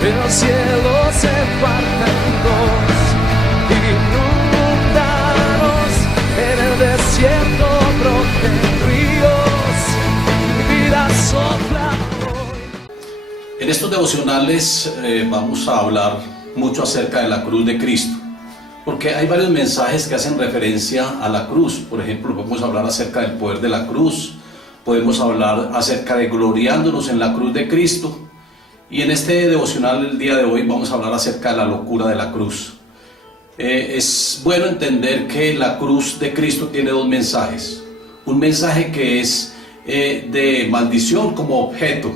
el cielo se parte en dos, inundados en el desierto broten ríos, mi vida sopla hoy. En estos devocionales vamos a hablar mucho acerca de la cruz de Cristo, porque hay varios mensajes que hacen referencia a la cruz. Por ejemplo, podemos hablar acerca del poder de la cruz, podemos hablar acerca de gloriándonos en la cruz de Cristo. Y en este devocional el día de hoy vamos a hablar acerca de la locura de la cruz. Es bueno entender que la cruz de Cristo tiene dos mensajes. Un mensaje que es de maldición como objeto,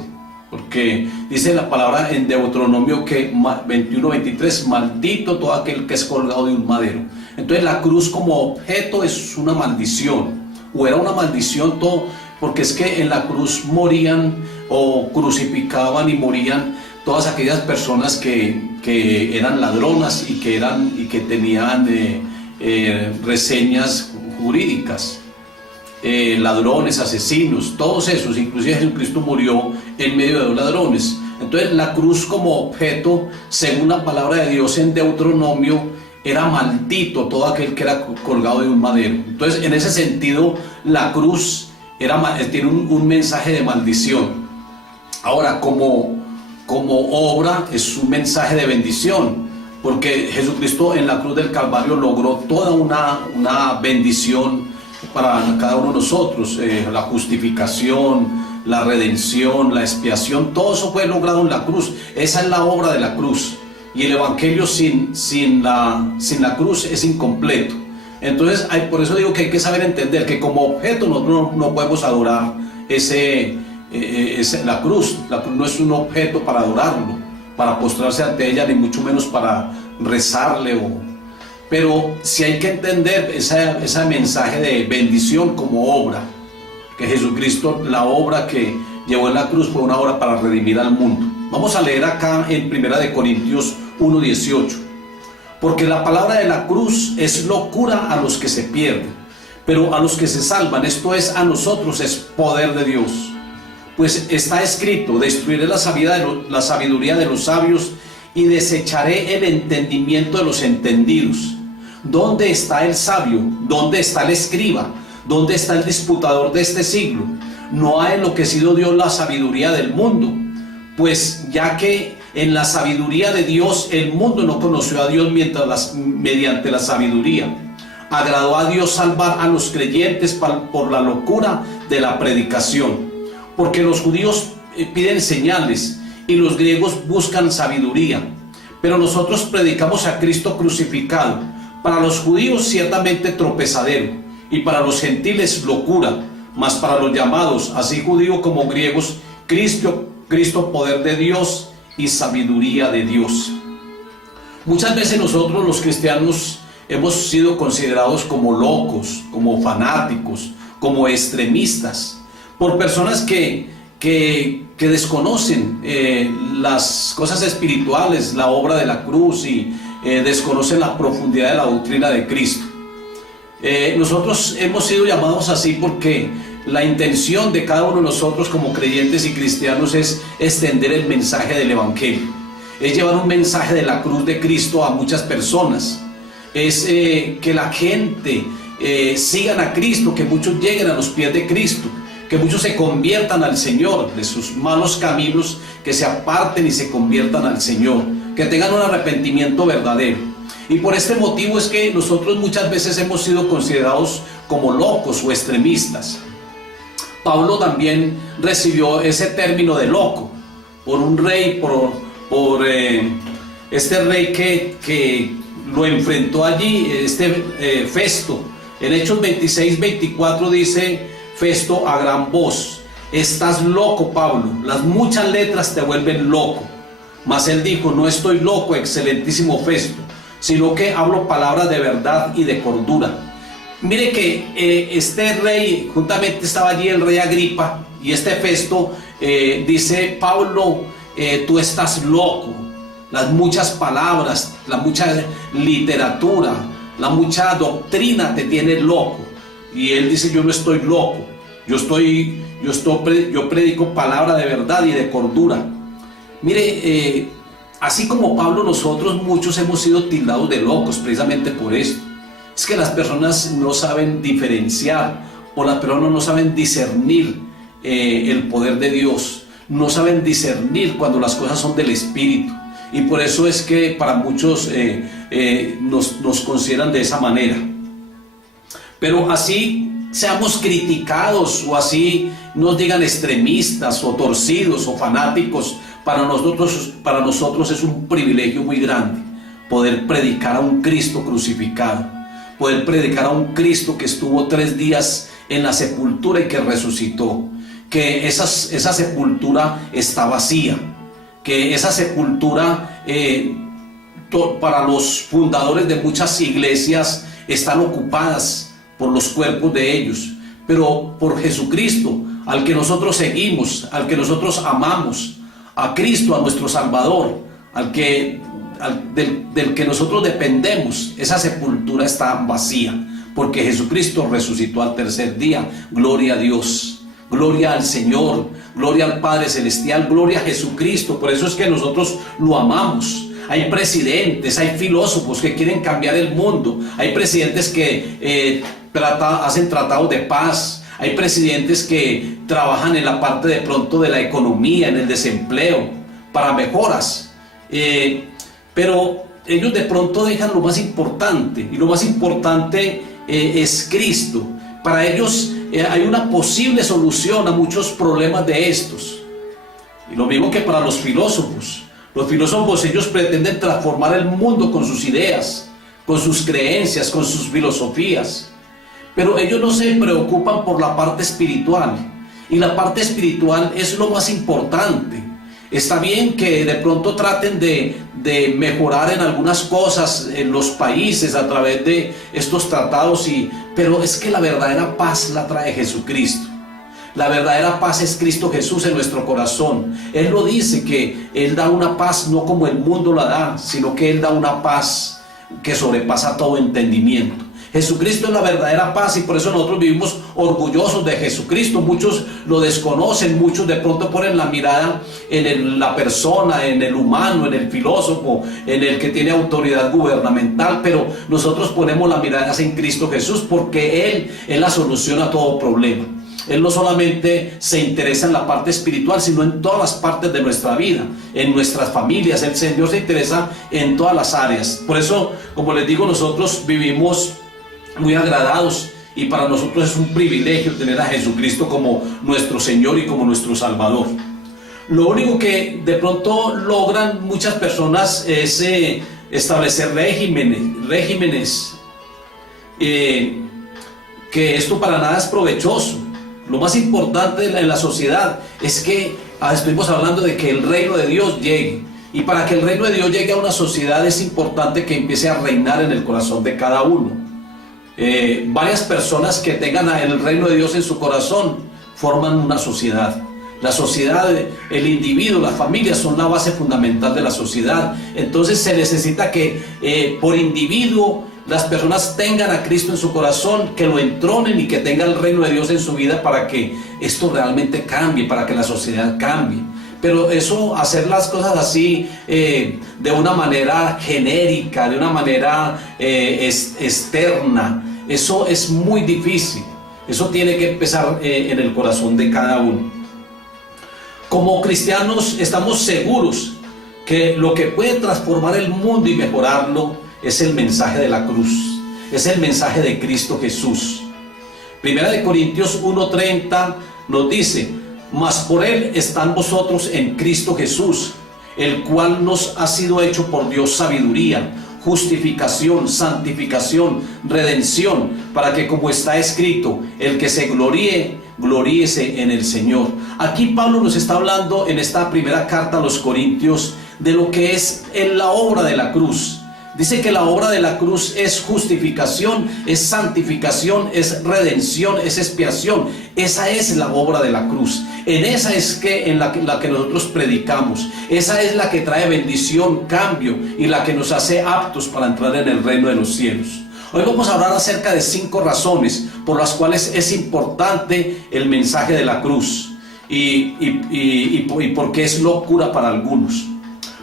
porque dice la palabra en Deuteronomio que 21:23, maldito todo aquel que es colgado de un madero. Entonces la cruz como objeto es una maldición, o era una maldición todo, porque es que en la cruz morían o crucificaban y morían todas aquellas personas que eran ladronas y que tenían reseñas jurídicas. Ladrones, asesinos, todos esos. Inclusive Jesucristo murió en medio de los ladrones. Entonces la cruz como objeto, según la palabra de Dios en Deuteronomio, era maldito todo aquel que era colgado de un madero. Entonces en ese sentido la cruz tiene un mensaje de maldición. Ahora como obra es un mensaje de bendición, porque Jesucristo en la cruz del Calvario logró toda una bendición para cada uno de nosotros. La justificación, la redención, la expiación, todo eso fue logrado en la cruz. Esa es la obra de la cruz, y el evangelio sin la cruz es incompleto. Entonces por eso digo que hay que saber entender que como objeto nosotros no podemos adorar la cruz. La cruz no es un objeto para adorarlo, para postrarse ante ella, ni mucho menos para rezarle. Pero sí hay que entender ese mensaje de bendición como obra, que Jesucristo, la obra que llevó en la cruz fue una obra para redimir al mundo. Vamos a leer acá en 1 Corintios 1:18. Porque la palabra de la cruz es locura a los que se pierden, pero a los que se salvan, esto es, a nosotros, es poder de Dios. Pues está escrito: destruiré la sabiduría de los sabios y desecharé el entendimiento de los entendidos. ¿Dónde está el sabio? ¿Dónde está el escriba? ¿Dónde está el disputador de este siglo? ¿No ha enloquecido Dios la sabiduría del mundo? Pues ya que en la sabiduría de Dios el mundo no conoció a Dios mediante la sabiduría, agradó a Dios salvar a los creyentes por la locura de la predicación. Porque los judíos piden señales y los griegos buscan sabiduría, pero nosotros predicamos a Cristo crucificado, para los judíos ciertamente tropezadero, y para los gentiles locura, mas para los llamados, así judíos como griegos, Cristo poder de Dios y sabiduría de Dios. Muchas veces nosotros los cristianos hemos sido considerados como locos, como fanáticos, como extremistas, por personas que desconocen las cosas espirituales, la obra de la cruz, y desconocen la profundidad de la doctrina de Cristo. Nosotros hemos sido llamados así porque la intención de cada uno de nosotros como creyentes y cristianos es extender el mensaje del evangelio, es llevar un mensaje de la cruz de Cristo a muchas personas, es que la gente sigan a Cristo, que muchos lleguen a los pies de Cristo, que muchos se conviertan al Señor de sus malos caminos, que se aparten y se conviertan al Señor, que tengan un arrepentimiento verdadero. Y por este motivo es que nosotros muchas veces hemos sido considerados como locos o extremistas. Pablo también recibió ese término de loco por un rey, por este rey que lo enfrentó allí, Festo. En Hechos 26:24 dice Festo a gran voz: estás loco, Pablo, las muchas letras te vuelven loco. Mas él dijo: no estoy loco, excelentísimo Festo, sino que hablo palabras de verdad y de cordura. Mire que este rey, juntamente estaba allí el rey Agripa, y este Festo dice: Pablo, tú estás loco, las muchas palabras, la mucha literatura, la mucha doctrina te tiene loco. Y él dice: yo no estoy loco, yo predico palabra de verdad y de cordura. Mire, así como Pablo, nosotros muchos hemos sido tildados de locos precisamente por esto. Es que las personas no saben diferenciar, o las personas no saben discernir el poder de Dios, no saben discernir cuando las cosas son del Espíritu, y por eso es que para muchos nos consideran de esa manera. Pero así seamos criticados, o así nos digan extremistas o torcidos o fanáticos, para nosotros es un privilegio muy grande poder predicar a un Cristo crucificado, poder predicar a un Cristo que estuvo 3 días en la sepultura y que resucitó, que esa sepultura está vacía, que esa sepultura para los fundadores de muchas iglesias están ocupadas por los cuerpos de ellos, pero por Jesucristo, al que nosotros seguimos, al que nosotros amamos, a Cristo, a nuestro Salvador, del que nosotros dependemos, esa sepultura está vacía, porque Jesucristo resucitó al 3er día. Gloria a Dios, gloria al Señor, gloria al Padre Celestial, gloria a Jesucristo. Por eso es que nosotros lo amamos. Hay presidentes, hay filósofos que quieren cambiar el mundo, hay presidentes que hacen tratados de paz, hay presidentes que trabajan en la parte de pronto de la economía, en el desempleo, para mejoras, pero ellos de pronto dejan lo más importante, y lo más importante es Cristo. Para ellos hay una posible solución a muchos problemas de estos, y lo mismo que para los filósofos. Los filósofos, ellos pretenden transformar el mundo con sus ideas, con sus creencias, con sus filosofías, pero ellos no se preocupan por la parte espiritual, y la parte espiritual es lo más importante. Está bien que de pronto traten de mejorar en algunas cosas en los países a través de estos tratados, pero es que la verdadera paz la trae Jesucristo. La verdadera paz es Cristo Jesús en nuestro corazón. Él lo dice, que Él da una paz no como el mundo la da, sino que Él da una paz que sobrepasa todo entendimiento. Jesucristo es la verdadera paz, y por eso nosotros vivimos orgullosos de Jesucristo. Muchos lo desconocen, muchos de pronto ponen la mirada en la persona, en el humano, en el filósofo, en el que tiene autoridad gubernamental, pero nosotros ponemos la mirada en Cristo Jesús, porque Él es la solución a todo problema. Él no solamente se interesa en la parte espiritual, sino en todas las partes de nuestra vida, en nuestras familias. El Señor se interesa en todas las áreas. Por eso, como les digo, nosotros vivimos muy agradados, y para nosotros es un privilegio tener a Jesucristo como nuestro Señor y como nuestro Salvador. Lo único que de pronto logran muchas personas es establecer regímenes, que esto para nada es provechoso. Lo más importante en la sociedad es que estuvimos hablando de que el reino de Dios llegue, y para que el reino de Dios llegue a una sociedad es importante que empiece a reinar en el corazón de cada uno. Varias personas que tengan el reino de Dios en su corazón forman una sociedad. La sociedad, el individuo, las familias son la base fundamental de la sociedad. Entonces se necesita que por individuo las personas tengan a Cristo en su corazón, que lo entronen y que tengan el reino de Dios en su vida, para que esto realmente cambie, para que la sociedad cambie. Pero eso, hacer las cosas así de una manera genérica, de una manera externa, eso es muy difícil. Eso tiene que empezar en el corazón de cada uno. Como cristianos estamos seguros que lo que puede transformar el mundo y mejorarlo es el mensaje de la cruz, es el mensaje de Cristo Jesús. Primera de Corintios 1:30 nos dice: mas por Él están vosotros en Cristo Jesús, el cual nos ha sido hecho por Dios sabiduría, justificación, santificación, redención, para que, como está escrito, el que se gloríe, gloríese en el Señor. Aquí Pablo nos está hablando en esta primera carta a los Corintios de lo que es en la obra de la cruz. Dice que la obra de la cruz es justificación, es santificación, es redención, es expiación. Esa es la obra de la cruz. En esa es en la que nosotros predicamos. Esa es la que trae bendición, cambio, y la que nos hace aptos para entrar en el reino de los cielos. Hoy vamos a hablar acerca de 5 razones por las cuales es importante el mensaje de la cruz y por qué es locura para algunos.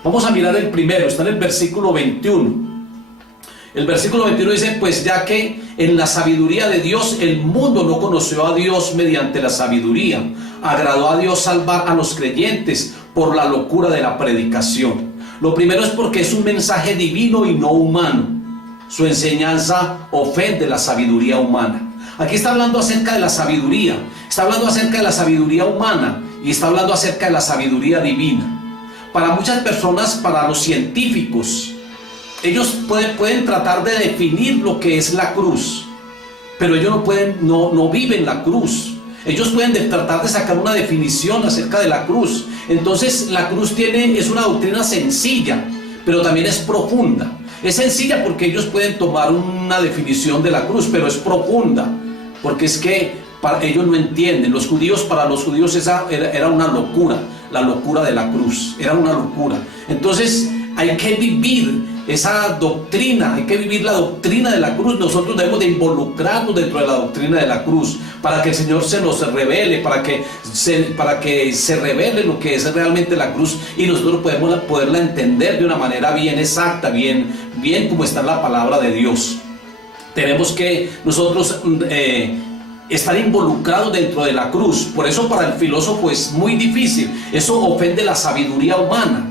Vamos a mirar el primero, está en el versículo 21. El versículo 21 dice: pues ya que en la sabiduría de Dios el mundo no conoció a Dios mediante la sabiduría, agradó a Dios salvar a los creyentes por la locura de la predicación. Lo primero es porque es un mensaje divino y no humano. Su enseñanza ofende la sabiduría humana. Aquí está hablando acerca de la sabiduría, está hablando acerca de la sabiduría humana y está hablando acerca de la sabiduría divina. Para muchas personas, para los científicos, ellos pueden tratar de definir lo que es la cruz, pero ellos no viven la cruz. Ellos pueden tratar de sacar una definición acerca de la cruz. Entonces la cruz es una doctrina sencilla, pero también es profunda. Es sencilla porque ellos pueden tomar una definición de la cruz, pero es profunda, porque es que ellos no entienden. Para los judíos esa era una locura, la locura de la cruz, era una locura. Entonces hay que vivir esa doctrina, hay que vivir la doctrina de la cruz. Nosotros debemos de involucrarnos dentro de la doctrina de la cruz, para que el Señor se nos revele, para que se revele lo que es realmente la cruz, y nosotros poderla entender de una manera bien exacta, bien como está en la palabra de Dios. Tenemos que nosotros estar involucrados dentro de la cruz. Por eso para el filósofo es muy difícil, eso ofende la sabiduría humana.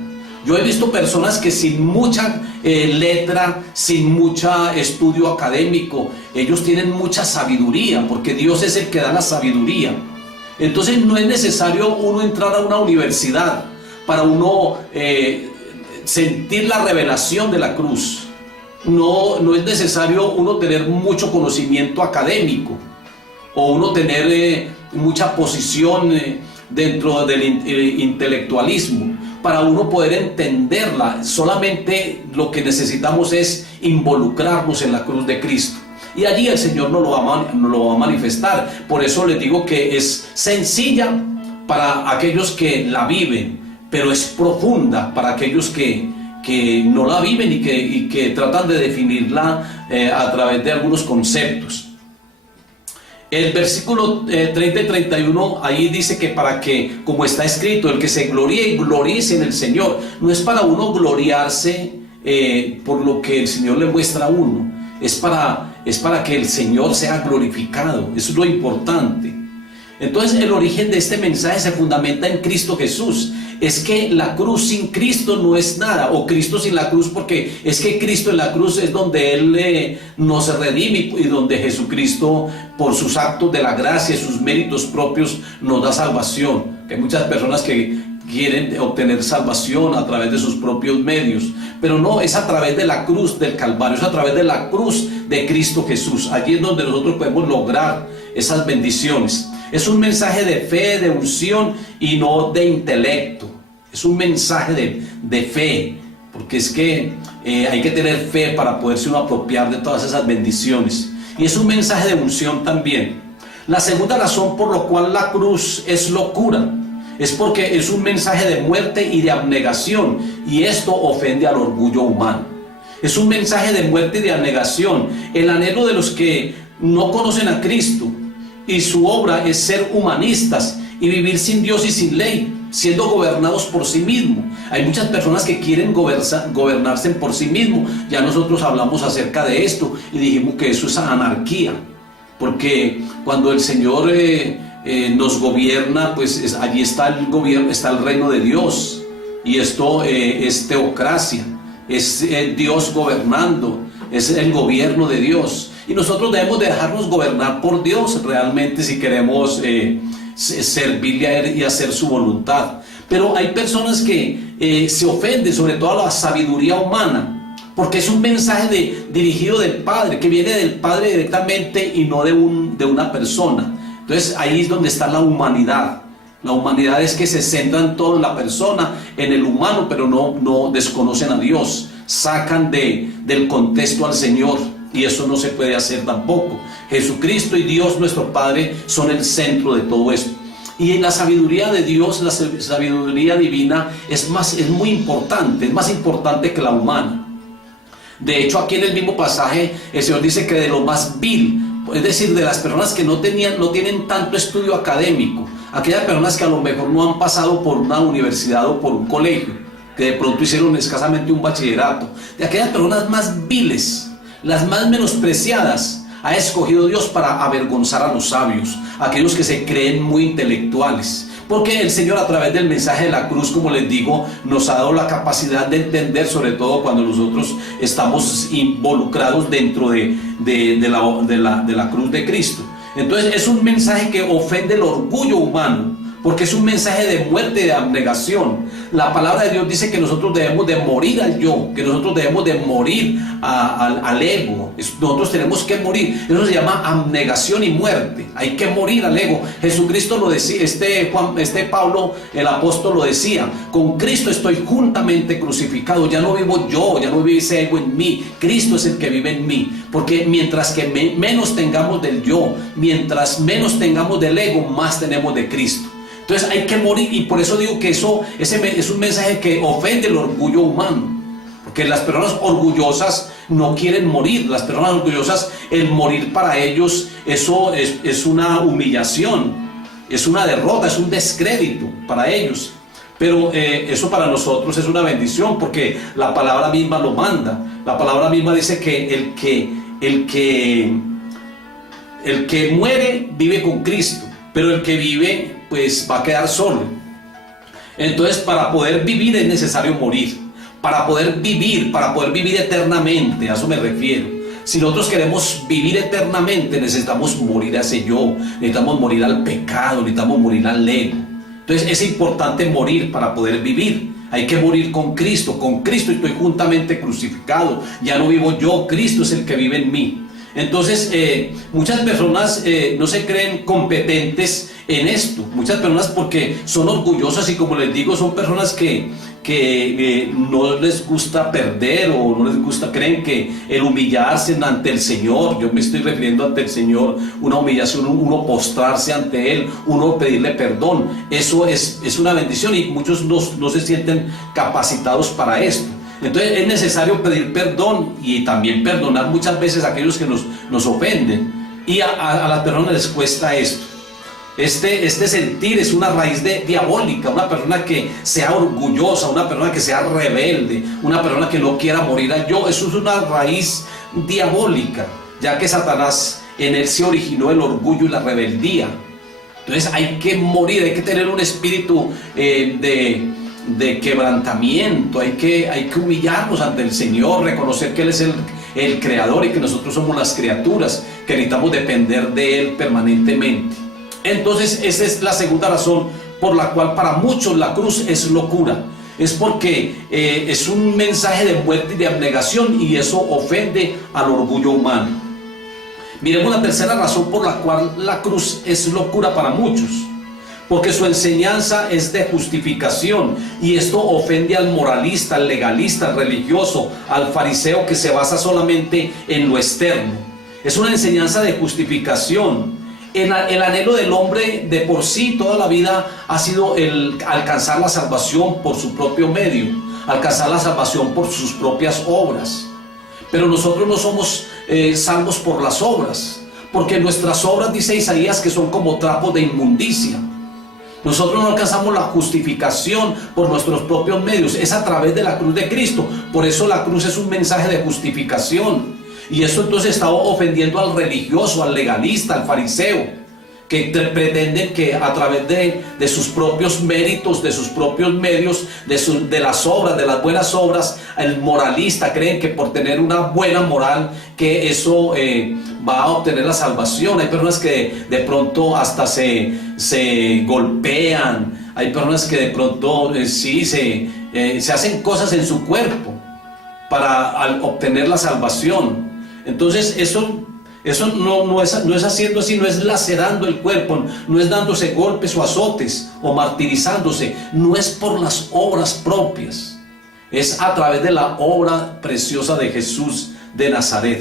Yo he visto personas que sin mucha letra, sin mucho estudio académico, ellos tienen mucha sabiduría, porque Dios es el que da la sabiduría. Entonces no es necesario uno entrar a una universidad para uno sentir la revelación de la cruz. No es necesario uno tener mucho conocimiento académico o uno tener mucha posición dentro del intelectualismo para uno poder entenderla. Solamente lo que necesitamos es involucrarnos en la cruz de Cristo, y allí el Señor nos lo va a manifestar. Por eso les digo que es sencilla para aquellos que la viven, pero es profunda para aquellos que no la viven y que tratan de definirla a través de algunos conceptos. El versículo 30 y 31 ahí dice que para que, como está escrito, el que se gloríe y gloríese en el Señor. No es para uno gloriarse por lo que el Señor le muestra a uno, es para que el Señor sea glorificado. Eso es lo importante. Entonces el origen de este mensaje se fundamenta en Cristo Jesús. Es que la cruz sin Cristo no es nada, o Cristo sin la cruz, porque es que Cristo en la cruz es donde Él nos redime, y donde Jesucristo, por sus actos de la gracia y sus méritos propios, nos da salvación. Que hay muchas personas que quieren obtener salvación a través de sus propios medios, pero no, es a través de la cruz del Calvario, es a través de la cruz de Cristo Jesús. Allí es donde nosotros podemos lograr esas bendiciones. Es un mensaje de fe, de unción y no de intelecto. Es un mensaje de fe, porque es que hay que tener fe para poderse uno apropiar de todas esas bendiciones. Y es un mensaje de unción también. La segunda razón por la cual la cruz es locura es porque es un mensaje de muerte y de abnegación, y esto ofende al orgullo humano. Es un mensaje de muerte y de abnegación. El anhelo de los que no conocen a Cristo y su obra es ser humanistas y vivir sin Dios y sin ley, siendo gobernados por sí mismos. Hay muchas personas que quieren gobernarse por sí mismos. Ya nosotros hablamos acerca de esto y dijimos que eso es anarquía, porque cuando el Señor nos gobierna, pues allí está el gobierno, está el reino de Dios, y esto es teocracia, es Dios gobernando, es el gobierno de Dios, y nosotros debemos dejarnos gobernar por Dios realmente si queremos servirle a Él y hacer su voluntad. Pero hay personas que se ofenden sobre todo a la sabiduría humana, porque es un mensaje dirigido del Padre, que viene del Padre directamente y no de una persona. Entonces ahí es donde está la humanidad. La humanidad es que se centran todo en la persona, en el humano, pero no desconocen a Dios, sacan del contexto al Señor, y eso no se puede hacer tampoco. Jesucristo y Dios nuestro Padre son el centro de todo esto. Y en la sabiduría de Dios, la sabiduría divina es muy importante, es más importante que la humana. De hecho, aquí en el mismo pasaje el Señor dice que de lo más vil, es decir, de las personas que no tienen tanto estudio académico, aquellas personas que a lo mejor no han pasado por una universidad o por un colegio, que de pronto hicieron escasamente un bachillerato, de aquellas personas más viles, las más menospreciadas, ha escogido Dios para avergonzar a los sabios, aquellos que se creen muy intelectuales. Porque el Señor, a través del mensaje de la cruz, como les digo, nos ha dado la capacidad de entender, sobre todo cuando nosotros estamos involucrados dentro de la cruz de Cristo. Entonces es un mensaje que ofende el orgullo humano, porque es un mensaje de muerte y de abnegación. La palabra de Dios dice que nosotros debemos de morir al yo, que nosotros debemos de morir al ego. Nosotros tenemos que morir. Eso se llama abnegación y muerte. Hay que morir al ego. Jesucristo lo decía, Pablo, el apóstol, lo decía: con Cristo estoy juntamente crucificado. Ya no vivo yo, ya no vive ese ego en mí. Cristo es el que vive en mí. Porque mientras que menos tengamos del yo, mientras menos tengamos del ego, más tenemos de Cristo. Entonces hay que morir, y por eso digo que ese es un mensaje que ofende el orgullo humano, porque las personas orgullosas no quieren morir. Las personas orgullosas, el morir para ellos, eso es una humillación, es una derrota, es un descrédito para ellos. Pero eso para nosotros es una bendición, porque la palabra misma lo manda. La palabra misma dice que el que muere vive con Cristo, pero el que vive pues va a quedar solo. Entonces, para poder vivir es necesario morir. Para poder vivir eternamente, a eso me refiero. Si nosotros queremos vivir eternamente, necesitamos morir a ese yo, necesitamos morir al pecado, necesitamos morir al ego. Entonces es importante morir para poder vivir. Hay que morir con Cristo estoy juntamente crucificado. Ya no vivo yo, Cristo es el que vive en mí. Entonces muchas personas no se creen competentes en esto. Muchas personas, porque son orgullosas, y como les digo, son personas que no les gusta perder, o no les gusta, creen que el humillarse ante el Señor, yo me estoy refiriendo ante el Señor, una humillación, uno postrarse ante Él, uno pedirle perdón, eso es una bendición, y muchos no se sienten capacitados para esto. Entonces es necesario pedir perdón y también perdonar muchas veces a aquellos que nos ofenden, y a las personas les cuesta esto. Este sentir es una raíz diabólica. Una persona que sea orgullosa, una persona que sea rebelde, una persona que no quiera morir al yo, eso es una raíz diabólica, ya que Satanás, en él se originó el orgullo y la rebeldía. Entonces hay que morir, hay que tener un espíritu de quebrantamiento, hay que humillarnos ante el Señor, reconocer que Él es el creador y que nosotros somos las criaturas, que necesitamos depender de Él permanentemente. Entonces esa es la segunda razón por la cual para muchos la cruz es locura. Es porque es un mensaje de muerte y de abnegación, y eso ofende al orgullo humano. Miremos la tercera razón por la cual la cruz es locura para muchos: porque su enseñanza es de justificación, y esto ofende al moralista, al legalista, al religioso, al fariseo que se basa solamente en lo externo. Es una enseñanza de justificación. El anhelo del hombre de por sí toda la vida ha sido el alcanzar la salvación por su propio medio, alcanzar la salvación por sus propias obras. Pero nosotros no somos salvos por las obras, porque nuestras obras, dice Isaías, que son como trapos de inmundicia. Nosotros no alcanzamos la justificación por nuestros propios medios, es a través de la cruz de Cristo. Por eso la cruz es un mensaje de justificación. Y eso entonces está ofendiendo al religioso, al legalista, al fariseo, que pretenden que a través de sus propios méritos, de sus propios medios, de las obras, de las buenas obras, el moralista creen que por tener una buena moral, que eso va a obtener la salvación. Hay personas que de pronto hasta se golpean, hay personas que de pronto se hacen cosas en su cuerpo para obtener la salvación. Entonces eso no es haciendo así, no es lacerando el cuerpo, no es dándose golpes o azotes o martirizándose, no es por las obras propias, es a través de la obra preciosa de Jesús de Nazaret.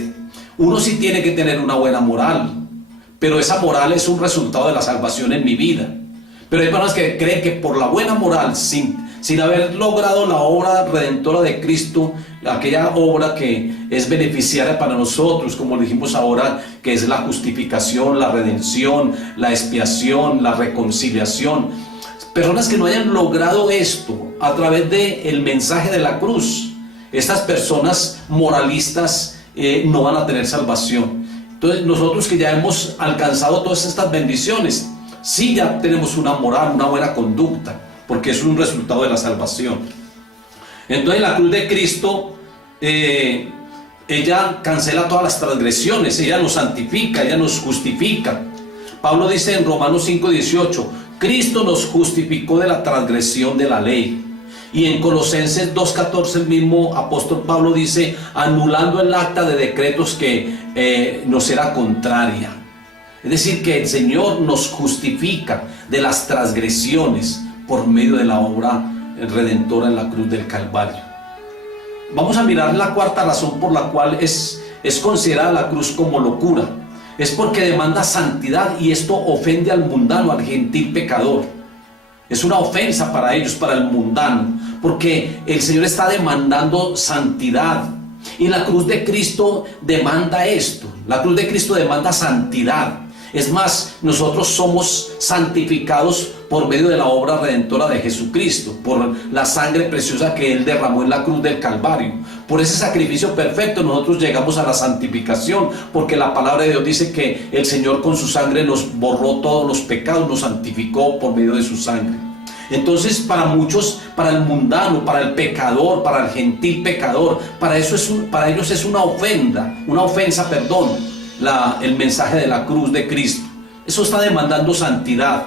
Uno sí tiene que tener una buena moral, pero esa moral es un resultado de la salvación en mi vida. Pero hay personas que creen que por la buena moral, sin haber logrado la obra redentora de Cristo, aquella obra que es beneficiaria para nosotros, como dijimos ahora, que es la justificación, la redención, la expiación, la reconciliación, Personas que no hayan logrado esto a través del mensaje de la cruz, estas personas moralistas no van a tener salvación. Entonces nosotros que ya hemos alcanzado todas estas bendiciones, sí ya tenemos una moral, una buena conducta, porque es un resultado de la salvación. Entonces la cruz de Cristo, ella cancela todas las transgresiones, ella nos santifica, ella nos justifica. Pablo dice en Romanos 5:18, Cristo nos justificó de la transgresión de la ley. Y en Colosenses 2:14 el mismo apóstol Pablo dice, anulando el acta de decretos que nos era contraria. Es decir, que el Señor nos justifica de las transgresiones por medio de la obra redentora en la cruz del Calvario. Vamos a mirar la cuarta razón por la cual es considerada la cruz como locura. Es porque demanda santidad, y esto ofende al mundano, al gentil pecador. Es una ofensa para ellos, para el mundano, porque el Señor está demandando santidad. Y la cruz de Cristo demanda esto. La cruz de Cristo demanda santidad. Es más, nosotros somos santificados por medio de la obra redentora de Jesucristo, por la sangre preciosa que Él derramó en la cruz del Calvario. Por ese sacrificio perfecto nosotros llegamos a la santificación, porque la palabra de Dios dice que el Señor con su sangre nos borró todos los pecados, nos santificó por medio de su sangre. Entonces, para muchos, para el mundano, para el pecador, para el gentil pecador, para ellos es una ofensa, el mensaje de la cruz de Cristo. Eso está demandando santidad.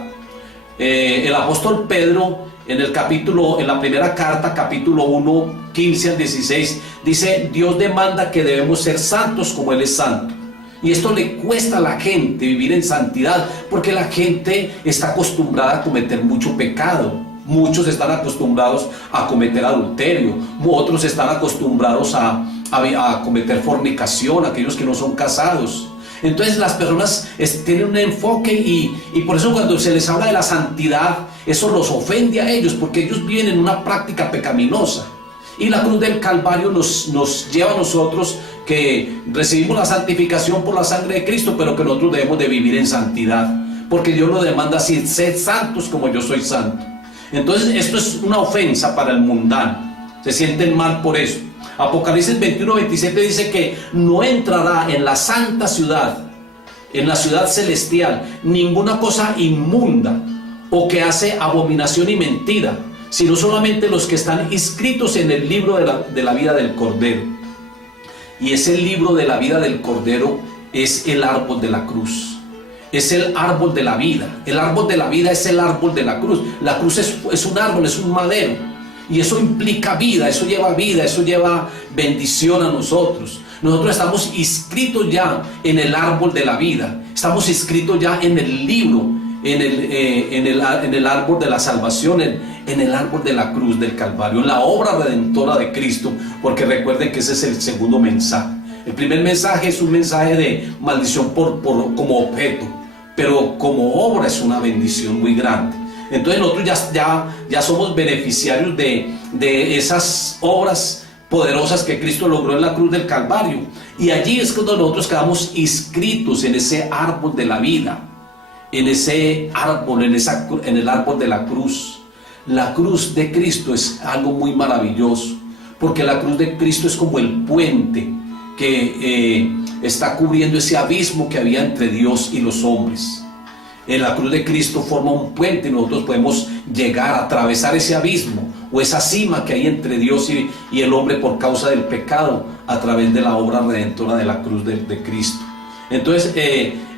El apóstol Pedro en la primera carta, capítulo 1, 15 al 16, dice: Dios demanda que debemos ser santos como Él es santo. Y esto le cuesta a la gente vivir en santidad, porque la gente está acostumbrada a cometer mucho pecado. Muchos están acostumbrados a cometer adulterio, otros están acostumbrados a cometer fornicación, aquellos que no son casados. Entonces las personas tienen un enfoque y por eso cuando se les habla de la santidad, eso los ofende a ellos, porque ellos viven en una práctica pecaminosa. Y la cruz del Calvario nos lleva a nosotros que recibimos la santificación por la sangre de Cristo, pero que nosotros debemos de vivir en santidad, porque Dios nos demanda así: sed santos como yo soy santo. Entonces esto es una ofensa para el mundano, se sienten mal por eso. Apocalipsis 21:27 dice que no entrará en la santa ciudad, en la ciudad celestial, ninguna cosa inmunda o que hace abominación y mentira, sino solamente los que están inscritos en el libro de la vida del Cordero. Y ese libro de la vida del Cordero es el árbol de la cruz, es el árbol de la vida. El árbol de la vida es el árbol de la cruz. La cruz es un árbol, es un madero, y eso implica vida, eso lleva bendición a nosotros. Nosotros estamos inscritos ya en el árbol de la vida, estamos inscritos ya en el libro, en el árbol de la salvación, en el árbol de la cruz del Calvario, en la obra redentora de Cristo, porque recuerden que ese es el segundo mensaje. El primer mensaje es un mensaje de maldición como objeto, pero como obra es una bendición muy grande. Entonces nosotros ya somos beneficiarios de esas obras poderosas que Cristo logró en la cruz del Calvario, y allí es cuando nosotros quedamos inscritos en ese árbol de la vida, en ese árbol, en el árbol de la cruz. La cruz de Cristo es algo muy maravilloso, porque la cruz de Cristo es como el puente que está cubriendo ese abismo que había entre Dios y los hombres. En la cruz de Cristo forma un puente y nosotros podemos llegar a atravesar ese abismo o esa cima que hay entre Dios y el hombre por causa del pecado, a través de la obra redentora de la cruz de Cristo. Entonces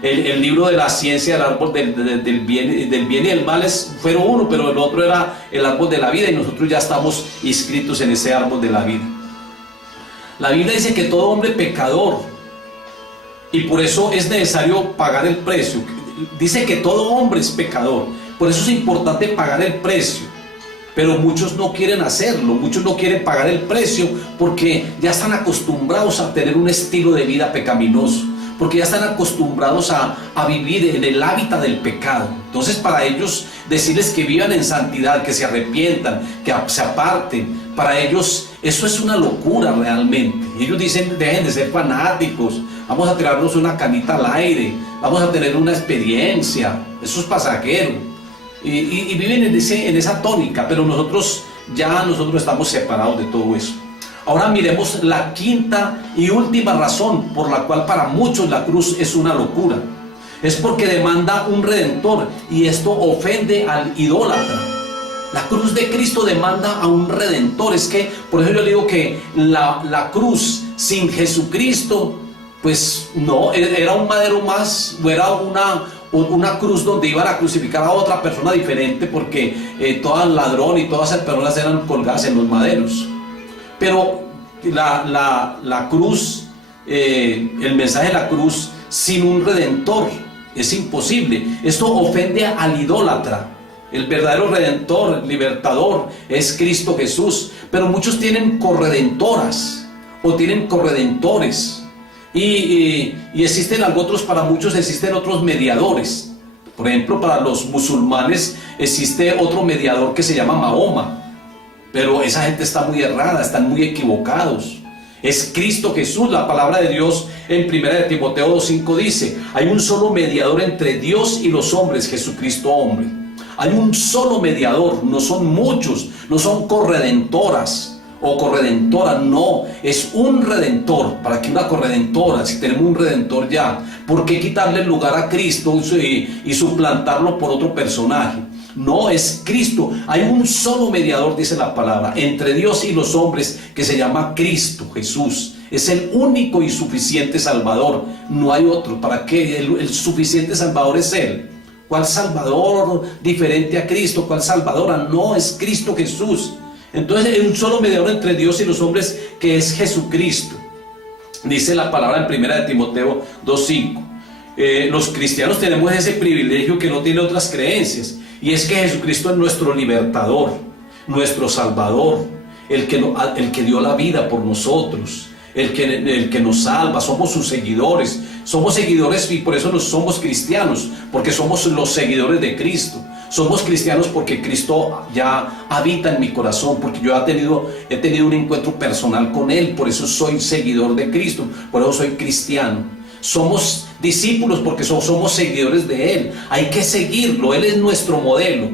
el libro de la ciencia del árbol del bien y del mal fueron uno, pero el otro era el árbol de la vida, y nosotros ya estamos inscritos en ese árbol de la vida. La Biblia dice que todo hombre pecador, y por eso es necesario pagar el precio. Dice que todo hombre es pecador, por eso es importante pagar el precio. Pero muchos no quieren hacerlo, muchos no quieren pagar el precio, porque ya están acostumbrados a tener un estilo de vida pecaminoso, porque ya están acostumbrados a vivir en el hábitat del pecado. Entonces, para ellos, decirles que vivan en santidad, que se arrepientan, que se aparten, para ellos eso es una locura realmente. Ellos dicen: dejen de ser fanáticos, vamos a tirarnos una canita al aire, vamos a tener una experiencia, eso es pasajero. y viven en esa tónica, pero nosotros estamos separados de todo eso. Ahora miremos la quinta y última razón por la cual para muchos la cruz es una locura. Es porque demanda un redentor y esto ofende al idólatra. La cruz de Cristo demanda a un redentor. Es que por eso yo digo que la cruz sin Jesucristo, pues no, era un madero más, o era una cruz donde iban a crucificar a otra persona diferente, porque todo el ladrón y todas esas personas eran colgadas en los maderos. Pero la cruz, el mensaje de la cruz sin un redentor es imposible. Esto ofende al idólatra. El verdadero redentor, el libertador, es Cristo Jesús. Pero muchos tienen corredentoras o tienen corredentores. Y existen otros, para muchos existen otros mediadores. Por ejemplo, para los musulmanes existe otro mediador que se llama Mahoma. Pero esa gente está muy errada, están muy equivocados. Es Cristo Jesús. La palabra de Dios en 1 de Timoteo 2:5 dice: hay un solo mediador entre Dios y los hombres, Jesucristo hombre. Hay un solo mediador, no son muchos, no son corredentoras o corredentora, no, es un redentor. ¿Para qué una corredentora? Si tenemos un redentor ya, ¿por qué quitarle el lugar a Cristo y suplantarlo por otro personaje? No, es Cristo. Hay un solo mediador, dice la palabra, entre Dios y los hombres, que se llama Cristo Jesús. Es el único y suficiente Salvador. No hay otro. ¿Para qué? El suficiente Salvador es Él. ¿Cuál Salvador diferente a Cristo? ¿Cuál Salvadora? No, es Cristo Jesús. Entonces hay un solo mediador entre Dios y los hombres, que es Jesucristo. Dice la palabra en 1 de Timoteo 2:5. Los cristianos tenemos ese privilegio que no tiene otras creencias. Y es que Jesucristo es nuestro libertador, nuestro salvador, el que dio la vida por nosotros, el que nos salva. Somos sus seguidores y por eso somos cristianos, porque somos los seguidores de Cristo. Somos cristianos porque Cristo ya habita en mi corazón, porque yo he tenido un encuentro personal con Él. Por eso soy seguidor de Cristo, por eso soy cristiano. Somos discípulos porque somos seguidores de Él. Hay que seguirlo. Él es nuestro modelo.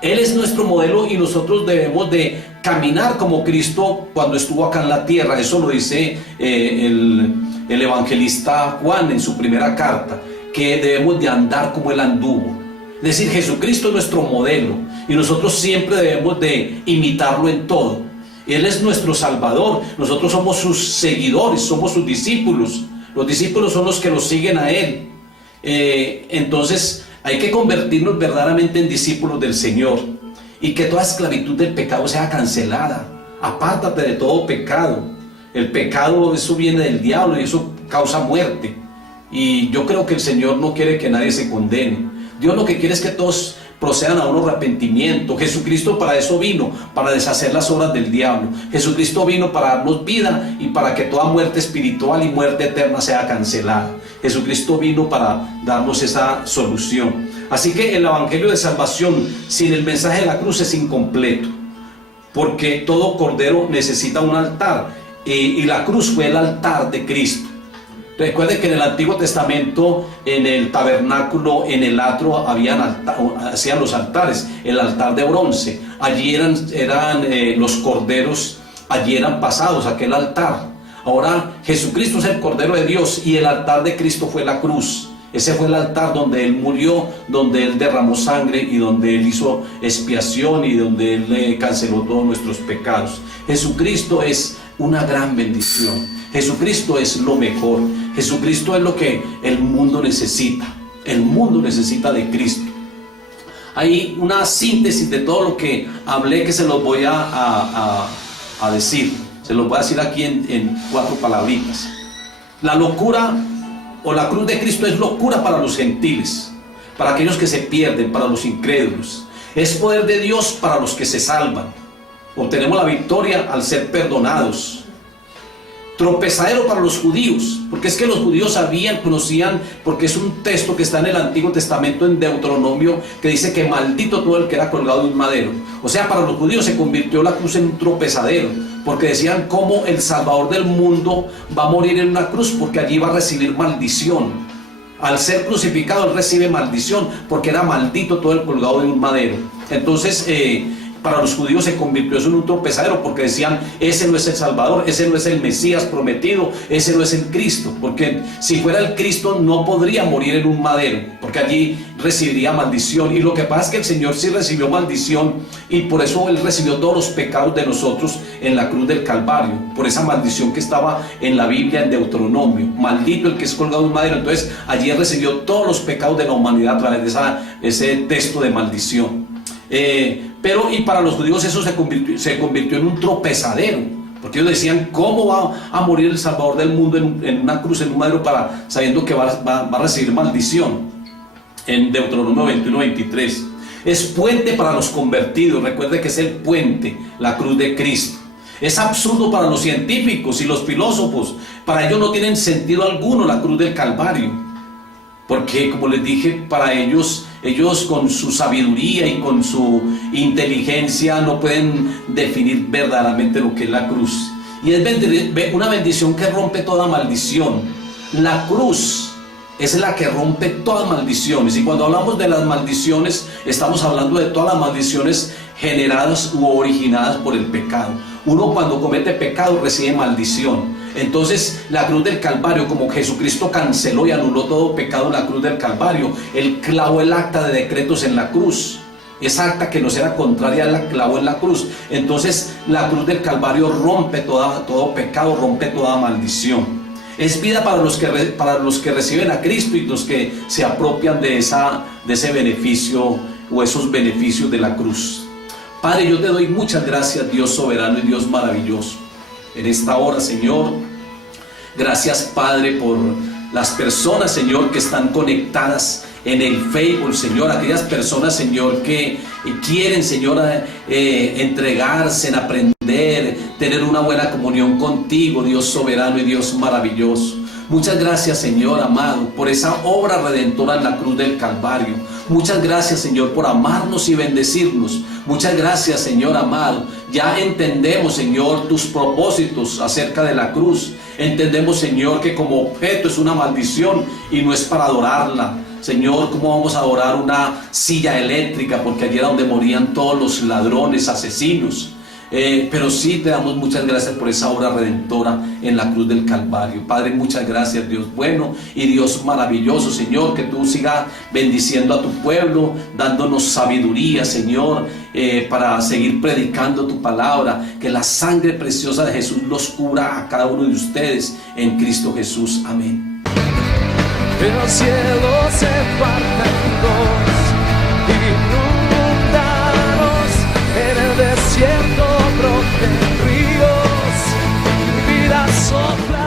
Él es nuestro modelo y nosotros debemos de caminar como Cristo cuando estuvo acá en la tierra. Eso lo dice el evangelista Juan en su primera carta, que debemos de andar como Él anduvo. Es decir, Jesucristo es nuestro modelo y nosotros siempre debemos de imitarlo en todo. Él es nuestro Salvador. Nosotros somos sus seguidores, somos sus discípulos. Los discípulos son los que lo siguen a Él. Entonces hay que convertirnos verdaderamente en discípulos del Señor y que toda esclavitud del pecado sea cancelada. Apártate de todo pecado. El pecado, eso viene del diablo y eso causa muerte. Y yo creo que el Señor no quiere que nadie se condene. Dios lo que quiere es que todos procedan a un arrepentimiento. Jesucristo para eso vino, para deshacer las obras del diablo. Jesucristo vino para darnos vida y para que toda muerte espiritual y muerte eterna sea cancelada. Jesucristo vino para darnos esa solución. Así que el evangelio de salvación sin el mensaje de la cruz es incompleto, porque todo cordero necesita un altar y la cruz fue el altar de Cristo. Recuerden que en el Antiguo Testamento, en el tabernáculo, en el atrio, hacían los altares. El altar de bronce, allí eran los corderos, allí eran pasados, aquel altar. Ahora Jesucristo es el Cordero de Dios y el altar de Cristo fue la cruz. Ese fue el altar donde Él murió, donde Él derramó sangre y donde Él hizo expiación y donde Él canceló todos nuestros pecados. Jesucristo es una gran bendición. Jesucristo es lo mejor. Jesucristo es lo que el mundo necesita. El mundo necesita de Cristo. Hay una síntesis de todo lo que hablé que se los voy a decir. Se los voy a decir aquí en 4 palabritas. La locura o la cruz de Cristo es locura para los gentiles, para aquellos que se pierden, para los incrédulos. Es poder de Dios para los que se salvan. Obtenemos la victoria al ser perdonados. Tropezadero para los judíos, porque es que los judíos conocían, porque es un texto que está en el Antiguo Testamento, en Deuteronomio, que dice que maldito todo el que era colgado de un madero. O sea, para los judíos se convirtió la cruz en un tropezadero, porque decían cómo el Salvador del mundo va a morir en una cruz, porque allí va a recibir maldición. Al ser crucificado, él recibe maldición, porque era maldito todo el colgado de un madero. Entonces, para los judíos se convirtió en un tropezadero, porque decían, ese no es el Salvador, ese no es el Mesías prometido, ese no es el Cristo, porque si fuera el Cristo no podría morir en un madero, porque allí recibiría maldición. Y lo que pasa es que el Señor sí recibió maldición, y por eso Él recibió todos los pecados de nosotros en la cruz del Calvario, por esa maldición que estaba en la Biblia, en Deuteronomio: maldito el que es colgado en un madero. Entonces allí Él recibió todos los pecados de la humanidad a través de ese texto de maldición. Pero y para los judíos eso se convirtió en un tropezadero, porque ellos decían, ¿cómo va a morir el Salvador del mundo en una cruz, en un madero, sabiendo que va a recibir maldición? En Deuteronomio 21-23 es puente para los convertidos. Recuerde que es el puente, la cruz de Cristo. Es absurdo para los científicos y los filósofos. Para ellos no tienen sentido alguno la cruz del Calvario, porque, como les dije, para ellos con su sabiduría y con su inteligencia no pueden definir verdaderamente lo que es la cruz. Y es una bendición que rompe toda maldición. La cruz es la que rompe todas maldiciones. Y cuando hablamos de las maldiciones, estamos hablando de todas las maldiciones generadas u originadas por el pecado. Uno, cuando comete pecado, recibe maldición. Entonces la cruz del Calvario, como Jesucristo canceló y anuló todo pecado en la cruz del Calvario, Él clavó el acta de decretos en la cruz. Esa acta que nos era contraria, la clavó en la cruz. Entonces la cruz del Calvario rompe todo pecado, rompe toda maldición. Es vida para los que reciben a Cristo y los que se apropian de ese beneficio, o esos beneficios de la cruz. Padre, yo te doy muchas gracias, Dios soberano y Dios maravilloso, en esta hora, Señor. Gracias, Padre, por las personas, Señor, que están conectadas en el Facebook, Señor. Aquellas personas, Señor, que quieren, Señor, entregarse en aprender, tener una buena comunión contigo, Dios soberano y Dios maravilloso. Muchas gracias, Señor amado, por esa obra redentora en la cruz del Calvario. Muchas gracias, Señor, por amarnos y bendecirnos. Muchas gracias, Señor amado. Ya entendemos, Señor, tus propósitos acerca de la cruz. Entendemos, Señor, que como objeto es una maldición y no es para adorarla. Señor, ¿cómo vamos a adorar una silla eléctrica? Porque allí era donde morían todos los ladrones, asesinos. Pero sí te damos muchas gracias por esa obra redentora en la cruz del Calvario. Padre, muchas gracias, Dios bueno y Dios maravilloso, Señor, que tú sigas bendiciendo a tu pueblo, dándonos sabiduría, Señor, para seguir predicando tu palabra. Que la sangre preciosa de Jesús los cubra a cada uno de ustedes en Cristo Jesús. Amén. El cielo se parte en dos, inundados en el desierto broten ríos, vida sopla.